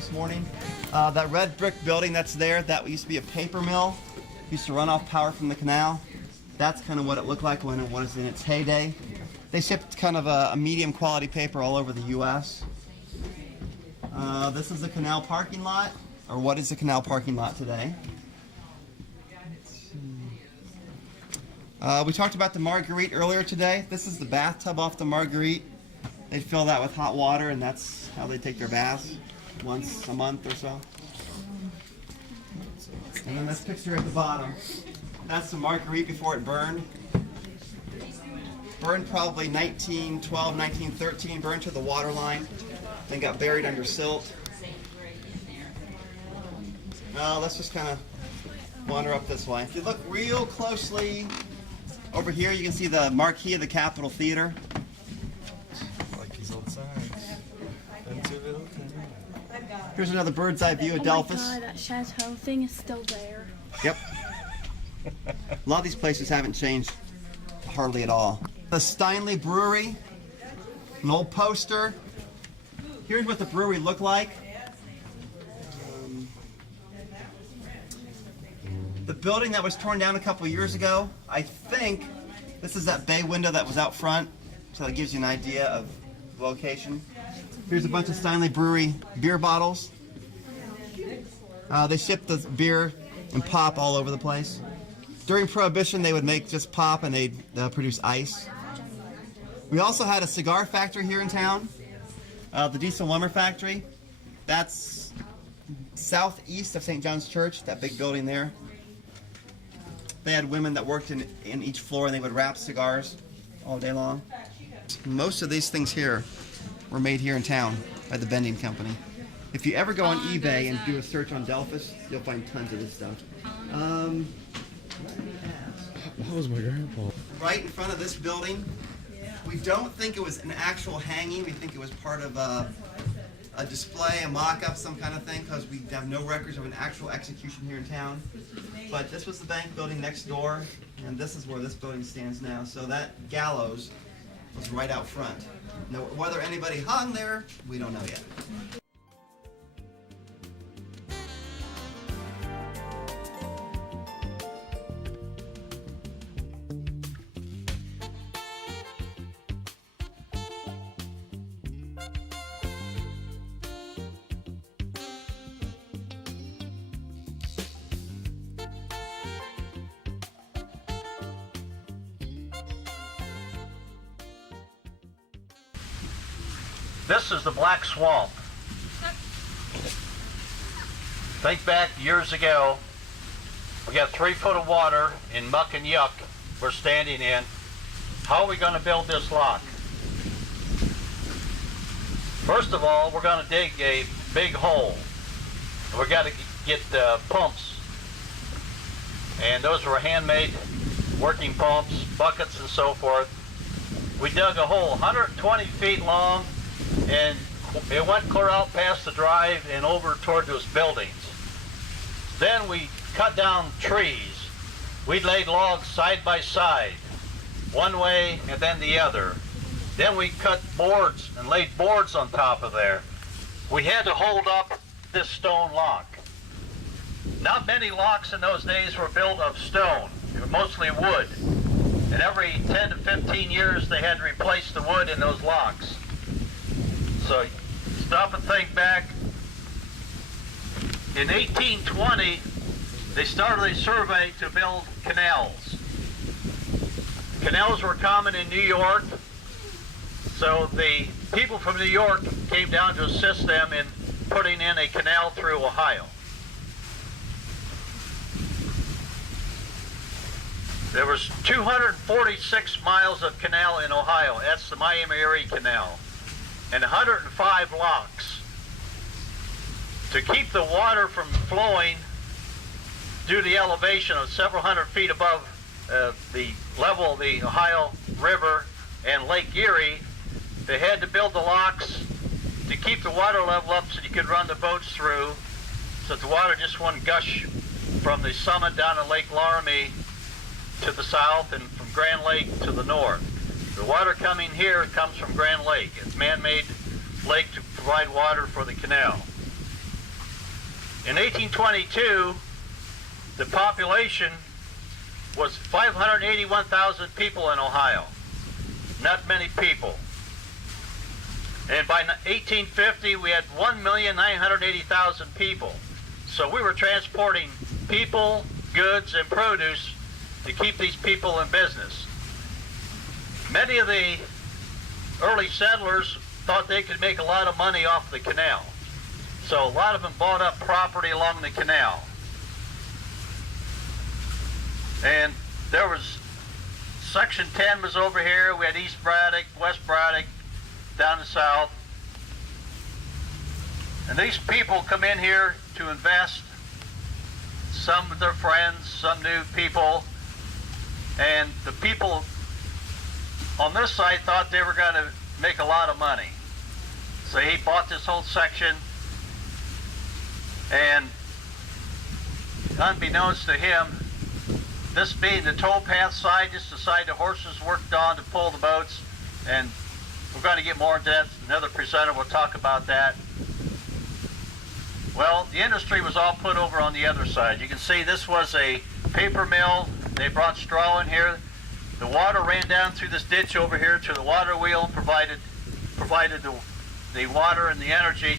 this morning. That red brick building that's there, that used to be a paper mill. Used to run off power from the canal. That's kind of what it looked like when it was in its heyday. They shipped kind of a medium quality paper all over the U.S. This is the canal parking lot, or what is the canal parking lot today. We talked about the Marguerite earlier today. This is the bathtub off the Marguerite. They fill that with hot water, and that's how they take their baths once a month or so. And then this picture at the bottom, that's the Marguerite before it burned. Burned probably 1912, 1913, burned to the water line, then got buried under silt. Let's just kind of wander up this way. If you look real closely over here, you can see the marquee of the Capitol Theater. Like his old signs. Here's another bird's eye view of Delphos. Oh my God, that chateau thing is still there. Yep. A lot of these places haven't changed hardly at all. The Steinle Brewery, an old poster. Here's what the brewery looked like. The building that was torn down a couple years ago, I think this is that bay window that was out front, so that gives you an idea of the location. Here's a bunch of Steinle Brewery beer bottles. They shipped the beer and pop all over the place. During Prohibition, they would make just pop and they'd produce ice. We also had a cigar factory here in town, the Diesel Lumber Factory. That's southeast of St. John's Church, that big building there. They had women that worked in each floor, and they would wrap cigars all day long. Most of these things here were made here in town by the Bending Company. If you ever go on eBay and do a search on Delphos, you'll find tons of this stuff. Let me ask. That was my grandpa. Right in front of this building, we don't think it was an actual hanging. We think it was part of a display, a mock-up, some kind of thing, because we have no records of an actual execution here in town. But this was the bank building next door, and this is where this building stands now. So that gallows was right out front. Now, whether anybody hung there, we don't know yet. This is the Black Swamp. Think back years ago, we got 3 foot of water in muck and yuck we're standing in. How are we going to build this lock? First of all, we're going to dig a big hole. We've got to get pumps. And those were handmade working pumps, buckets and so forth. We dug a hole 120 feet long, and it went clear out past the drive and over toward those buildings. Then we cut down trees. We laid logs side by side, one way and then the other. Then we cut boards and laid boards on top of there. We had to hold up this stone lock. Not many locks in those days were built of stone. They were mostly wood. And every 10 to 15 years they had to replace the wood in those locks. So stop and think back. In 1820, they started a survey to build canals. Canals were common in New York, so the people from New York came down to assist them in putting in a canal through Ohio. There was 246 miles of canal in Ohio. That's the Miami-Erie Canal. And 105 locks. To keep the water from flowing due to the elevation of several hundred feet above the level of the Ohio River and Lake Erie, they had to build the locks to keep the water level up so you could run the boats through, so that the water just wouldn't gush from the summit down to Lake Laramie to the south and from Grand Lake to the north. The water coming here comes from Grand Lake. It's a man-made lake to provide water for the canal. In 1822, the population was 581,000 people in Ohio. Not many people. And by 1850, we had 1,980,000 people. So we were transporting people, goods, and produce to keep these people in business. Many of the early settlers thought they could make a lot of money off the canal. So a lot of them bought up property along the canal. And there was, Section 10 was over here. We had East Braddock, West Braddock, down the south. And these people come in here to invest. Some with their friends, some new people. And the people on this side thought they were going to make a lot of money. So he bought this whole section, and unbeknownst to him, this being the towpath side, just the side the horses worked on to pull the boats, and we're going to get more into that. Another presenter will talk about that. Well, the industry was all put over on the other side. You can see this was a paper mill. They brought straw in here. The water ran down through this ditch over here to the water wheel, provided the water and the energy